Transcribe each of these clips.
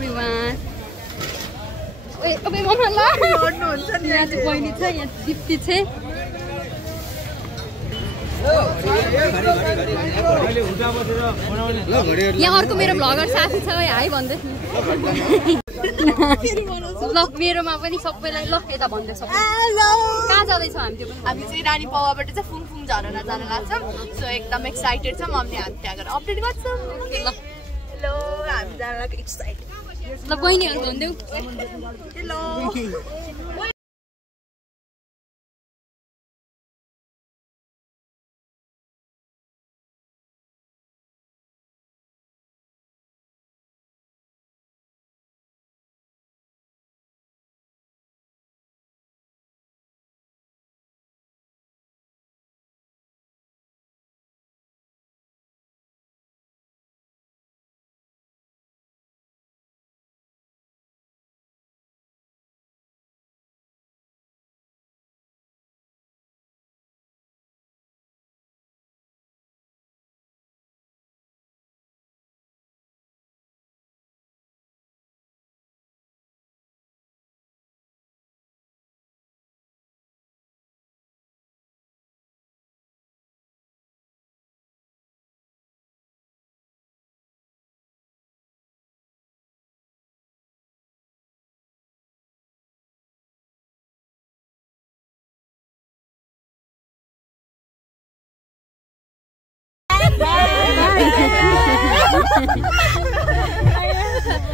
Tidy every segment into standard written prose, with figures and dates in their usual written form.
everyone. Wait, okay, mama la. यहाँ चाहिँ बहिनी छ, यहाँ दिप्ती छ. यहाँ अर्को मेरो भ्लगर साथी छ, हाई भन्दै. ल मेरोमा पनि सबैलाई ल यता भन्दै सब. कहाँ जाँदैछ हामी त्यो पनि? हामी चाहिँ रानी पौवाबाट चाहिँ फुङफुङ झरना जान लाग्छौँ. सो एकदम एक्साइटेड छ. मम्मीले हामी त्यहाँ गएर अपडेट गर्छौँ. ल हेलो, हामी जान लागि एक्साइटेड. ल बहिनीहरु भन्देऊ. हेलो.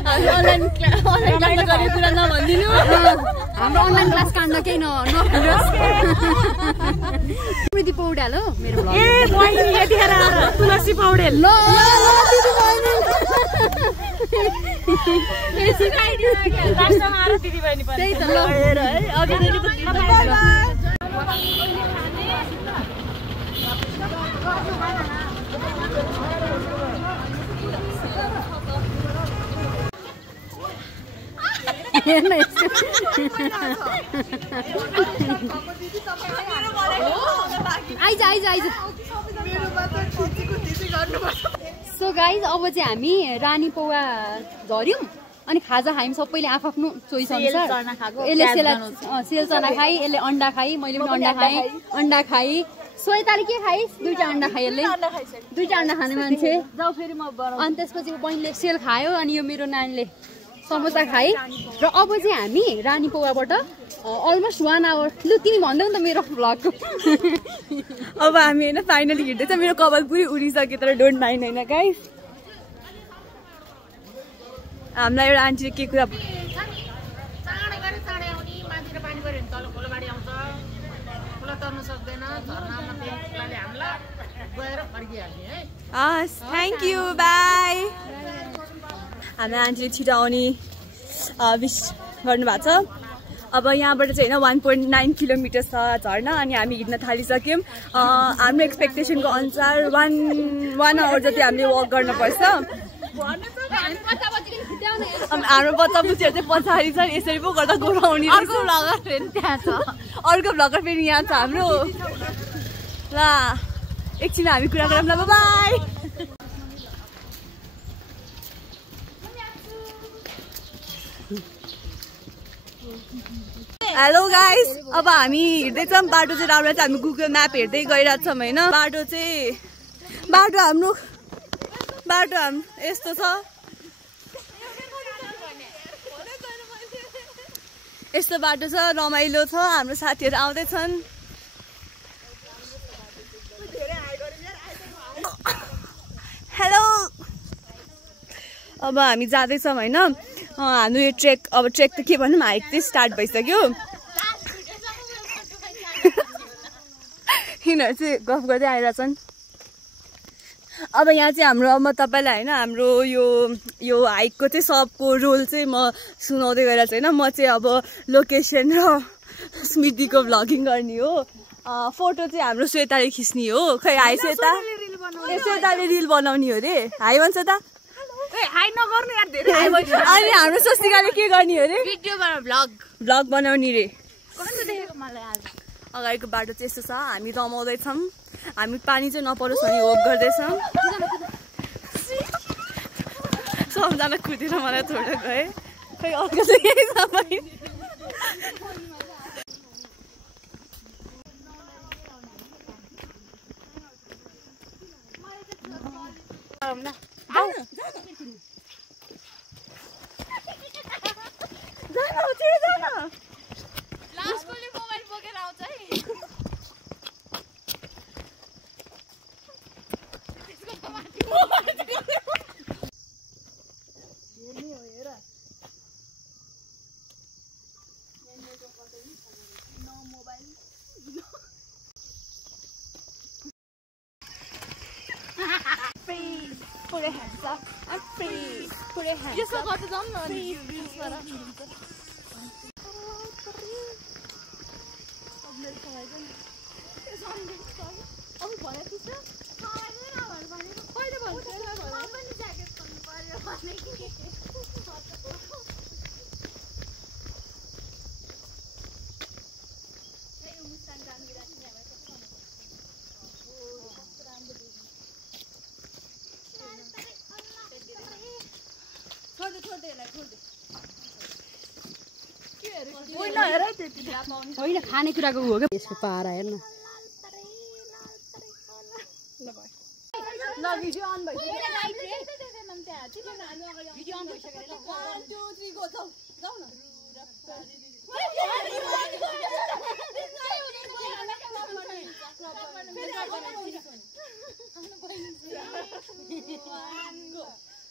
अनलाइन क्लास गर्ने कुरा नभन्दिनु. हाम्रो अनलाइन क्लास काण्ड केही नभन्नुहोस्. स्मृति पौडेल हो मेरो भ्लग. ए बहिनी यतिखेर तुलसी पौडेल. ल दिदी बहिनी. ए सिकाइदिनु के लास्टमा आएर दिदी बहिनी पनि. त्यही त ल हेर है अगाडिको त हेर्न आइज. सो गाइज अब चाहिँ हामी रानी पौवा झर्यौँ अनि खाजा खायौँ. सबैले आफ्नो चोइस अनुसार. यसले सेल चना खाइ, यसले अन्डा खाइ, मैले पनि अन्डा खाएँ. अन्डा खाइ. श्वेताले के खाइस्? 2टा अन्डा खाइ. यसले 2टा अन्डा खाने मान्छे. अनि त्यसपछि बहिनीले सेल खायो अनि यो मेरो नानीले समोसा खाए. र अब चाहिँ हामी रानी पौवाबाट अलमोस्ट 1 आवर. लु तिमी भन्दै त मेरो भ्लगको. अब हामी होइन फाइनली हिँड्दैछ. मेरो कपाल पुरै उडिसक्यो तर डोन्ट माइन्ड होइन गाइस. हामीलाई एउटा आन्टीले के कुरा थ्याङ्क यू बाई. हामी आन्टीले छिटो आउने विस गर्नुभएको छ. अब यहाँबाट चाहिँ होइन 1.9 किलोमिटर छ झर्ना अनि हामी हिँड्न थालिसक्यौँ. हाम्रो एक्सपेक्टेसनको अनुसार 1 आवर जति हामीले वक गर्नुपर्छ. हाम्रो बच्चा बुच्चीहरू चाहिँ पछाडि छ. यसरी पो गर्दा गोराउने. अर्को भ्लगर फेरि त्यहाँ छ. अर्को भ्लगर फेरि यहाँ छ हाम्रो. ल एकछिन हामी कुरा गरौँ ल. बाई. हेलो गाइस, अब हामी हिँड्दैछौँ. बाटो चाहिँ राम्रो छ. हामी गुगल म्याप हेर्दै गइरहेछौँ होइन. बाटो हाम्रो यस्तो छ. यस्तो बाटो छ, रमाइलो छ. हाम्रो साथीहरू आउँदैछन्. हेलो. अब हामी जाँदैछौँ होइन. हाम्रो यो ट्रेक त के भनौँ, हाइक चाहिँ स्टार्ट भइसक्यो. यिनीहरू चाहिँ गफ गर्दै आइरहेछन्. अब यहाँ चाहिँ हाम्रो म तपाईँलाई होइन हाम्रो यो हाइकको चाहिँ सबको रोल चाहिँ म सुनाउँदै गइरहेको छु होइन. म चाहिँ अब लोकेसन र स्मृतिको भ्लगिङ गर्ने हो. फोटो चाहिँ हाम्रो श्वेताले खिच्ने हो. खै हाई श्वेता. श्वेताले रिल बनाउने हो रे. हाई भन्छ त. अनि हाम्रो स्वस्तिकाले के गर्ने हो रे? भ्लग बनाउने रे. अगाडिको बाटो चाहिँ यस्तो छ. हामी रमाउँदैछौँ. हामी पानी चाहिँ नपरोस् भने होप गर्दैछौँ. सबजना कुदेर मलाई छोडेर गए खै अर्को चाहिँ यही सबै लास्टकोले मोबाइल बोकेर आउँछ है Put your hands up. I'm free. Put your hands up. यसो गर्दै जाऊँ न अनि होइन खानेकुराको हो क्या यसको पारा हेर्न ल भिडियो अन भइसक्यो भिडियो अन भइसक्यो 1 2 3 गो जाऊ न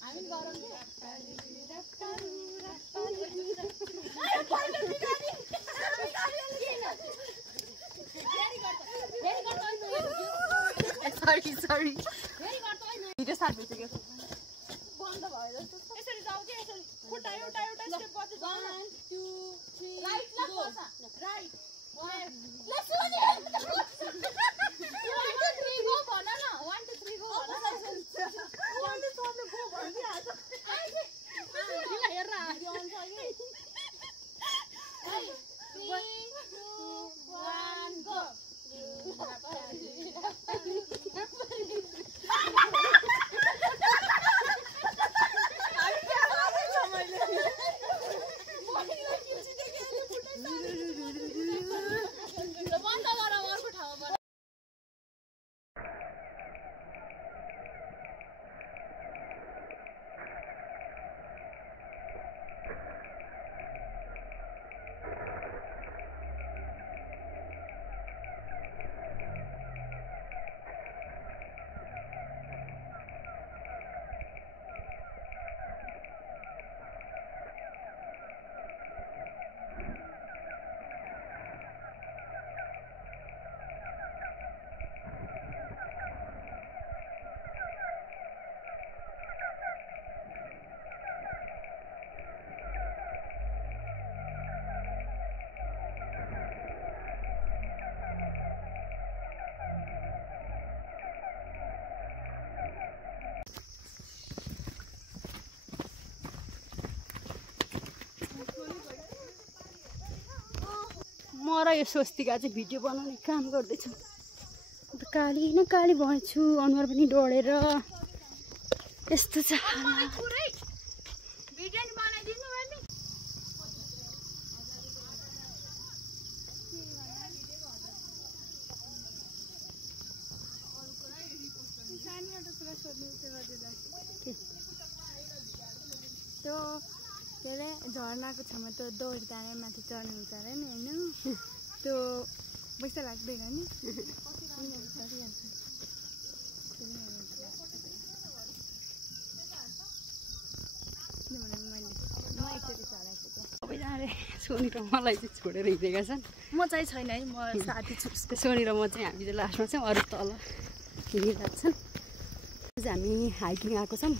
हामी गरौँ sorry भिडियो स्टार्ट भइसक्यो बन्द भयो जस्तो यसरी जाऊ के यसरी खुट्टा एउटा स्टेप गर्दै जाऊ 1 2 3 राइट ल बस right let's do it 1 2 3 go भन न 1 2 3 गो भन न 1 2 3 गो भनिहाल्छ हेर न यो अन छ नि 3 2 1 गो म र यो स्वस्तिका चाहिँ भिडियो बनाउने काम गर्दैछु काली न काली भएछु अनुहार पनि डढेर यस्तो छ त्यो के अरे झर्नाको छेउमा त्यो दौडी ताने माथि चढ्नु हुन्छ अरे नि होइन त्यो पैसा लाग्दैन नि सबैजनाले सोनी र मलाई चाहिँ छोडेर हिँडेका छन् म चाहिँ छैन है म साथी छु सोनी र म चाहिँ हामी चाहिँ लास्टमा चाहिँ अरू तल हिँडिरहेको छन् हामी हाइकिङ आएको छौँ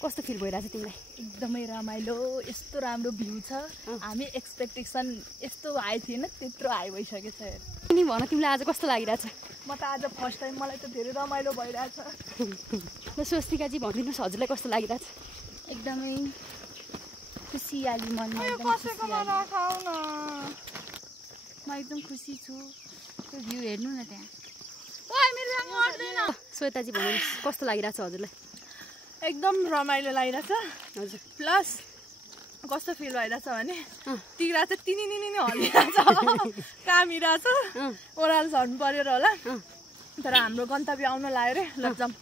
कस्तो फिल भइरहेछ तिमीलाई एकदमै रमाइलो यस्तो राम्रो भ्यू छ हामी एक्सपेक्टेसन यस्तो हाई थिएन त्यत्रो हाई भइसकेको छ नि भन तिमीलाई आज कस्तो लागिरहेछ म त आज फर्स्ट टाइम मलाई त धेरै रमाइलो भइरहेछ ल स्वस्तिकाजी भनिदिनुहोस् हजुरलाई कस्तो लागिरहेछ एकदमै खुसियाली मनमा म एकदम खुसी छु त्यो भ्यू हेर्नु न त्यहाँ श्वेताजी भन्नुहोस् कस्तो लागिरहेछ हजुरलाई एकदम रमाइलो लागिरहेछ हजुर प्लस कस्तो फिल भइरहेछ भने तिग्रा चाहिँ तिनी हल्लिरहेछ कामिरहेछ ओह्रालो झर्नु पर्यो र होला तर हाम्रो गन्तव्य आउन लाग्यो रे ल जाऊँ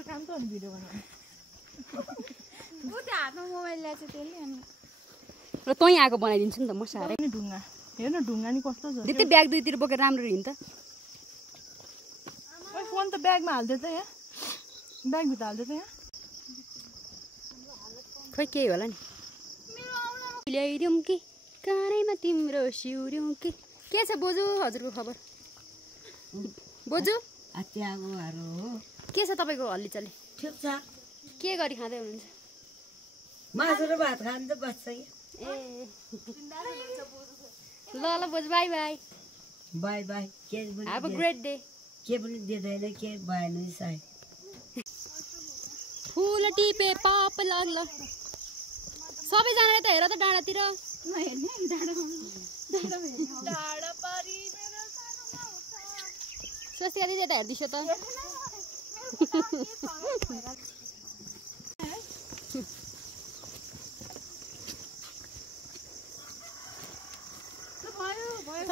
काम त हो नि भिडियो बनाउनु हातमा मोबाइल ल्याएको त्यसले अनि र तँ आएको बनाइदिन्छु नि त म साह्रै ढुङ्गा हेर्न ढुङ्गा नि कस्तो छ त्यतै ब्याग दुईतिर बोकेर राम्रो हिँड्छ फोन त ब्यागमा हाल्दै त यहाँ ब्यागभित्र हाल्दै त यहाँ खोइ केही होला नि ल्याइदिउँ कि काँडैमा तिम्रो सिउर्यौँ कि के छ बोजू हजुरको खबर बोजू के छ तपाईँको हल्लीचल्ली ठिक छ के गरी खाँदै हुनुहुन्छ मासु र भात खान्छ बस्छ ए ल ल बोजू बाई बाई बाई बाई के हैव अ ग्रेट डे के पनि दिँदैन के भएन साई फुल टिपे पाप लाग्ल सबैजनाले त हेर त डाँडातिर स्वस्तिका दिदी यता हेर्दैछ त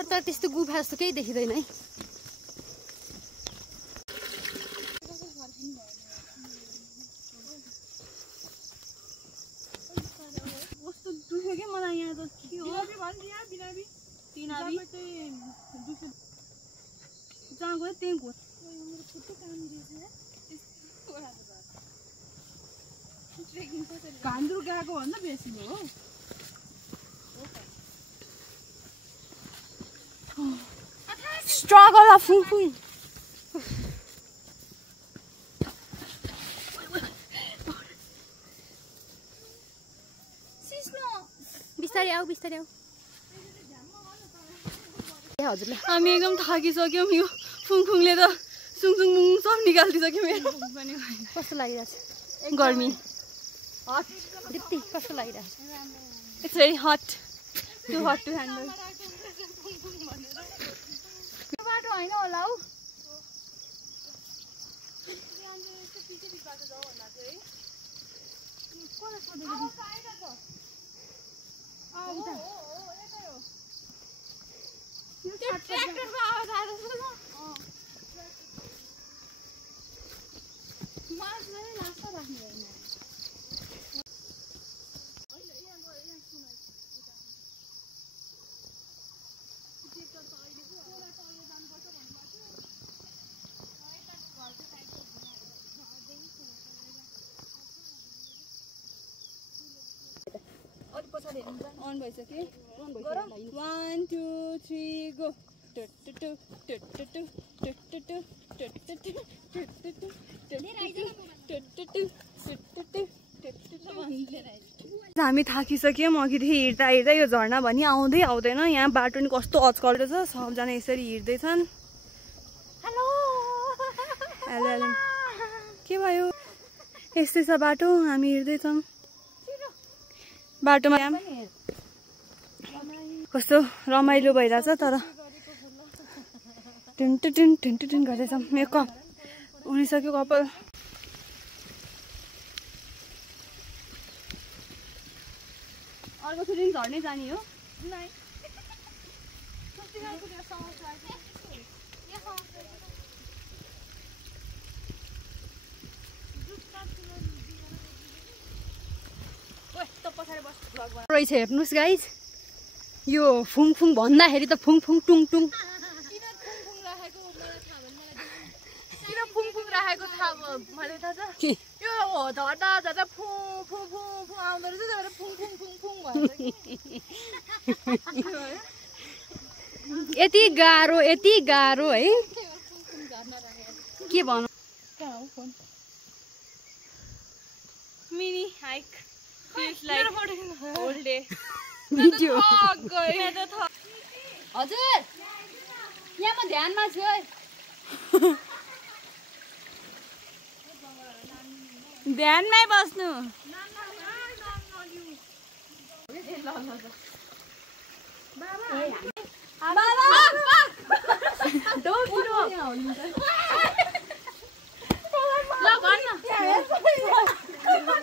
तर त्यस्तो गुफा जस्तो केही देखिँदैन है घान्द्रु गएको भन्दा बेसी हो स्ट्रगल अफ फुङफुङ बिस्तारै आऊ बिस्तारै आऊ ए हजुरले हामी एकदम थाकिसक्यौँ यो फुङफुङले त सुङसुङ मुङ सब निकालिदिसक्यो मेरो कस्तो लागिरहेछ गर्मी हट दिप्ती कस्तो लागिरहेछ it's very hot to handle बाटो होइन होला हौ ट्र्याक्टरको आवाज आएको छ मासुलाई लास्ट राख्नु होइन अन भइसक्यो 1 2 3 गो हामी थाकिसक्यौँ अघिदेखि हिँड्दा हिँड्दा यो झर्ना भनी आउँदै आउँदैन यहाँ बाटो नि कस्तो अचकल रहेछ सबजना यसरी हिँड्दैछन् हेलो हेलो के भयो यस्तै छ बाटो हामी हिँड्दैछौँ बाटोमा कस्तो रमाइलो भइरहेछ तर टिन गर्दैछौँ मेरो कप उडिसक्यो कपाल अर्को फेरि झर्नै जाने हो रहेछ हेर्नुहोस् गाइज यो फुङफुङ भन्दाखेरि त फुङफुङ टुङटुङ किन फुङफुङ राखेको थाहा मैले थाहा छ यो झर्दा झर्दा फु फु फु फु आउँदो रहेछ त्यही भएर फुङफुङ फुङफुङ भन्छ यति गाह्रो है के भनौँ mini hike feels like whole day video हजुर यहाँ म ध्यानमा छु है ध्यानमै बस्नु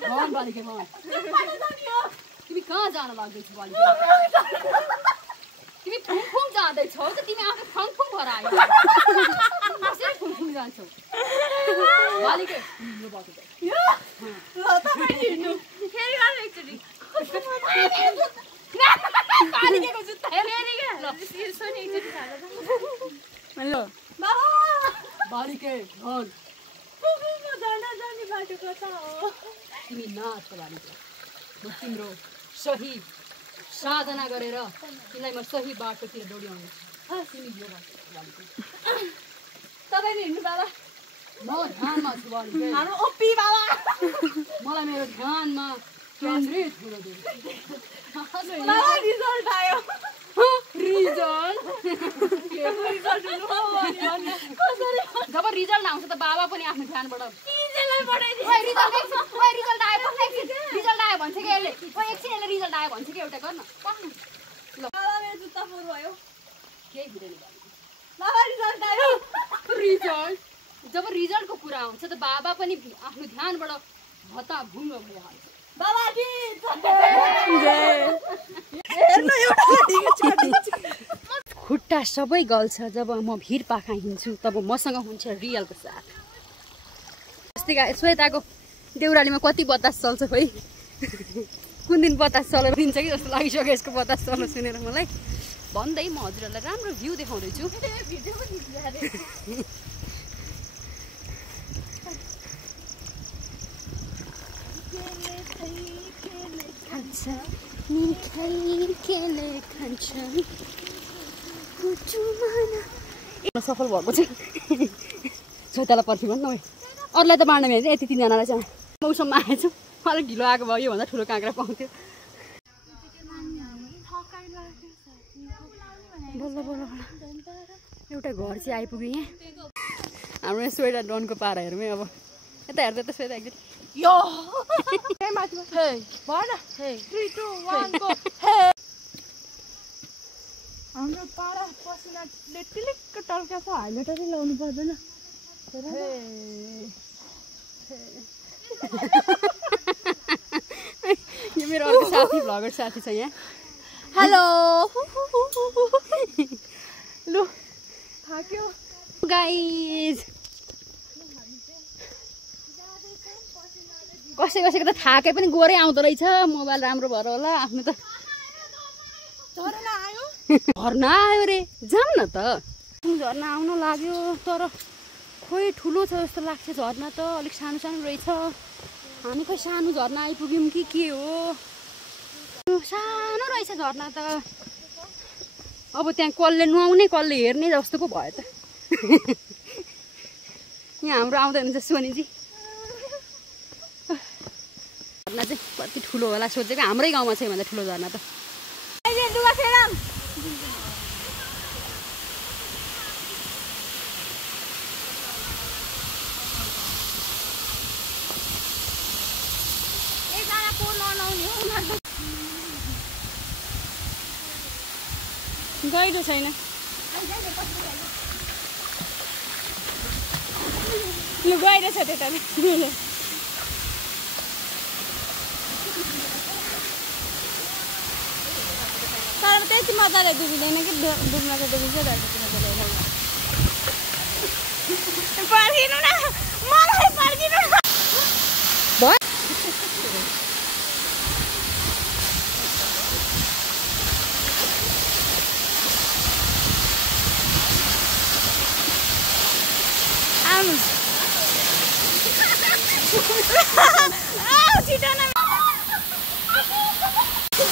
भन बालिके भन तिमी कहाँ जान लाग्दैछौ बालिके तिमी फुङ जाँदैछौ त तिमी आफै फुङ भएर आयो कसरी फुङ जान्छौ बालिके यो बाटो ल तपाईँ हिँड्नु फेरि गर्नु एकचोटि बालिकेको जुत्ता फेरि के ल सोनी एकचोटि खाला हेलो बाबा बालिके भन फुङमा जाने बाटो कता हो तिमी नाच बालिके म तिम्रो सही साधना गरेर तिमीलाई म सही बाटोतिर दौड्याउने तिमी यो बाटो बालिके तपाईँ हिँड्नु बाबा म ध्यानमा छु बालिके ओपी बाबा मलाई मेरो ध्यानमा केन्द्रित हुन दे बाबा रिजल्ट आयो जब रिजल्ट आउँछ त बाबा पनि आफ्नो ध्यानबाट रिजल्ट आयो भन्छ कि यसले एकछिन यसले रिजल्ट आयो भन्छ कि एउटा गर्न जुत्ता फोर भयो केही हुँदैन रिजल्ट आयो रिजल्ट जब रिजल्टको कुरा आउँछ त बाबा पनि आफ्नो ध्यानबाट भत्ताभुङ्ग भइहाल्छ खुट्टा सबै गल्छ जब म भिर पाखा हिँड्छु तब मसँग हुन्छ रियलको साथ अस्ति श्वेताको देउरालीमा कति बतास चल्छ खोइ कुन दिन बतास चलेर दिन्छ कि जस्तो लागिसक्यो यसको बतास चल्न सुनेर मलाई भन्दै म हजुरहरूलाई राम्रो भ्यू देखाउँदैछु सफल भएको छ श्वेतालाई पर्खी भन्नु अरूलाई त बाँड्न मिल्छ यति तिनजनालाई चाहिँ मौसममा आएछु मलाई ढिलो आएको भयो योभन्दा ठुलो काँक्रा पाउँथ्यो बल्ल बल्ल एउटा घर चाहिँ आइपुग्यो यहाँ हाम्रो यहाँ स्वेटर डनको पारा हेरौँ अब यता हेर्दा त स्वेता एकदिन यो हाम्रो पारा पसिनाले टिलिक्क टल्का छ हाइलाइटरै लाउनु पर्दैन यो मेरो अर्को साथी भ्लगर साथी छ यहाँ हेलो लु थाक्यो गाइज कसैको त थाके पनि गोरै आउँदो रहेछ मोबाइल राम्रो भएर होला आफ्नो त झर्ना आयो रे जाऊँ न त झर्ना आउन लाग्यो तर खोइ ठुलो छ जस्तो लाग्छ झर्ना त अलिक सानो सानो रहेछ हामी खोइ सानो झर्ना आइपुग्यौँ कि के हो सानो रहेछ झर्ना त अब त्यहाँ कसले नुहाउने कसले हेर्ने जस्तो पो भयो त यहाँ हाम्रो आउँदैन चाहिँ सोनीजी झर्ना चाहिँ कति ठुलो होला सोचेको हाम्रै गाउँमा छ भन्दा ठुलो झर्ना त गहिरो छैन लु गहिरो छ त्यता तर त्यति मजाले डुबिँदैन कि डुब्न त डुबिन्छ पर्खिनु न मलाई पर्खिनु न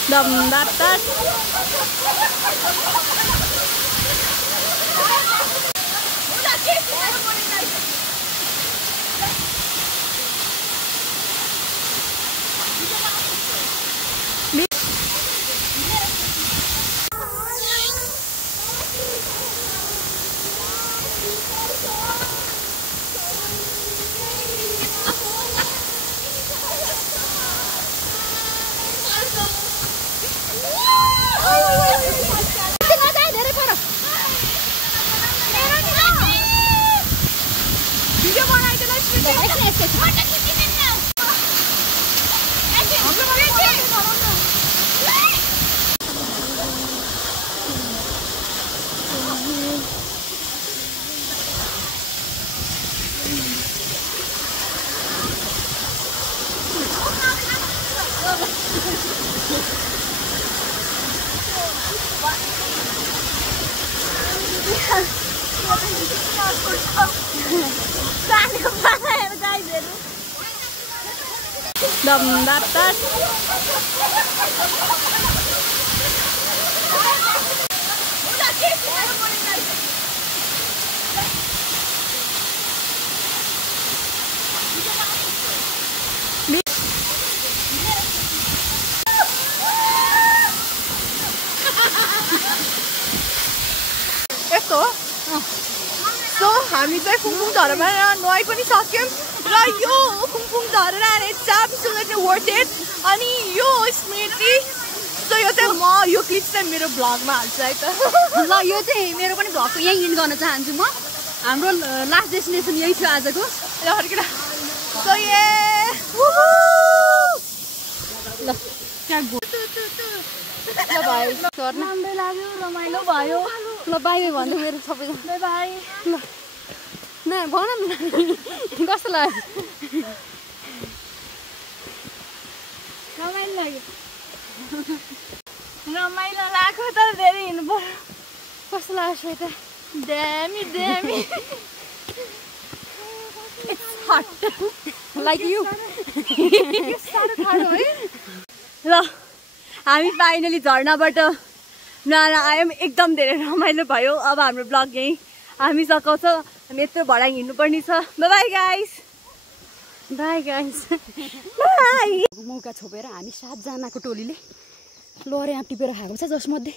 Đầm đắt tết यस्तो सो हामी चाहिँ फुङफुङ झरनामा नुहाइ पनि सक्यौँ र यो फुङफुङ झरना चाबीसँग चाहिँ वर्थ इट अनि यो स्मृति सो यो चाहिँ म यो क्लिप चाहिँ मेरो भ्लगमा हाल्छु है त ल यो चाहिँ मेरो पनि भ्लगको यहीँ इन्ड गर्न चाहन्छु म हाम्रो लास्ट डेस्टिनेसन यही थियो आजको ल फर्केर सो ये ल त्यहाँ गो ल भाइ राम्रो लाग्यो रमाइलो भयो ल बाई बाई भन्नु मेरो सबैजना बाई ल न भन न कस्तो लाग्यो रमाइलो लाग्यो रमाइलो लाग्यो त धेरै हिँड्नु पर्यो कस्तो लाग्यो श्वेता ड्यामी इट्स हट लाइक यु साह्रो ठाडो है ल हामी फाइनली झर्नाबाट नुहाएर आयौँ एकदम धेरै रमाइलो भयो अब हाम्रो ब्लग यहीँ हामी सघाउँछ हामी यत्रो भडाइ हिँड्नुपर्ने छ बाई गाइस मौका छोपेर हामी 7 जनाको टोलीले लहरे आँप टिपेर खाएको छ जसमध्ये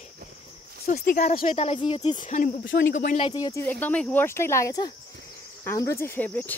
स्वस्तिका र श्वेतालाई चाहिँ यो चिज अनि सोनीको बहिनीलाई चाहिँ यो चिज एकदमै वर्स्टै लागेछ हाम्रो चाहिँ फेभरेट